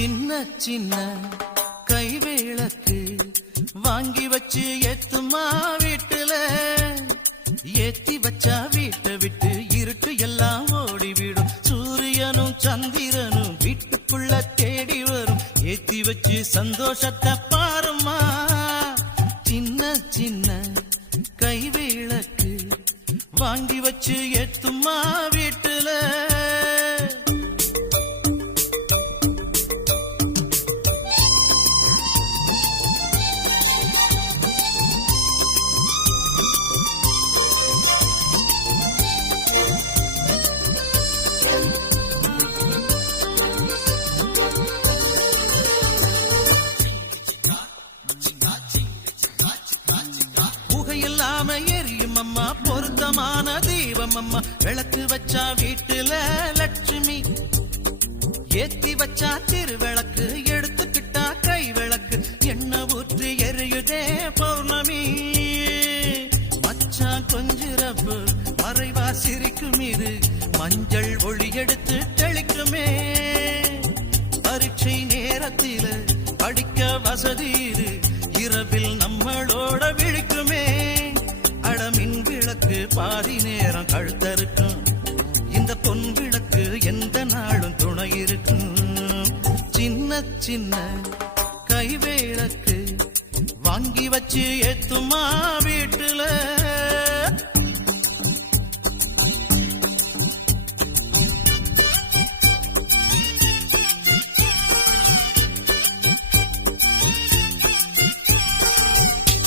சின்ன சின்ன கைவிளக்கு வாங்கி வச்சு ஏத்துமா வீட்டுல, ஏத்தி வச்சா வீட்டை விட்டு இருட்டு எல்லாம் ஓடிவிடும். சூரியனும் சந்திரனும் வீட்டுக்குள்ள தேடி வரும். ஏத்தி வச்சு சந்தோஷத்தை பாருமா. சின்ன சின்ன கைவிளக்கு வாங்கி வச்சு ஏத்துமா வீட்டுல. புகையில்லாம எரியும் அம்மா பொருத்தமான தீபம் அம்மா. விளக்கு வச்சா வீட்டுல லட்சுமி, ஏத்தி வச்சா திருவிளக்கு, எடுத்துக்கிட்டா கை விளக்கு. எண்ணெய் ஊற்றி எரியுதே பௌர்ணமி. மச்சான் கொஞ்சிரப்பு மறைவா சிரிக்கும் இது, மஞ்சள் ஒளி எடுத்து தெளிக்குமே. பரீட்சை நேரத்தில படிக்க வசதி இது, இரவில் நம்மளோட விழிக்குமே. அடமின் விளக்கு பாதி நேரம் கழுத்தருக்கும், இந்த பொன் விளக்கு எந்த நாளும் துணை இருக்கும். சின்ன சின்ன கைவிளக்கு வாங்கி வச்சு ஏத்துமா வீட்டுல.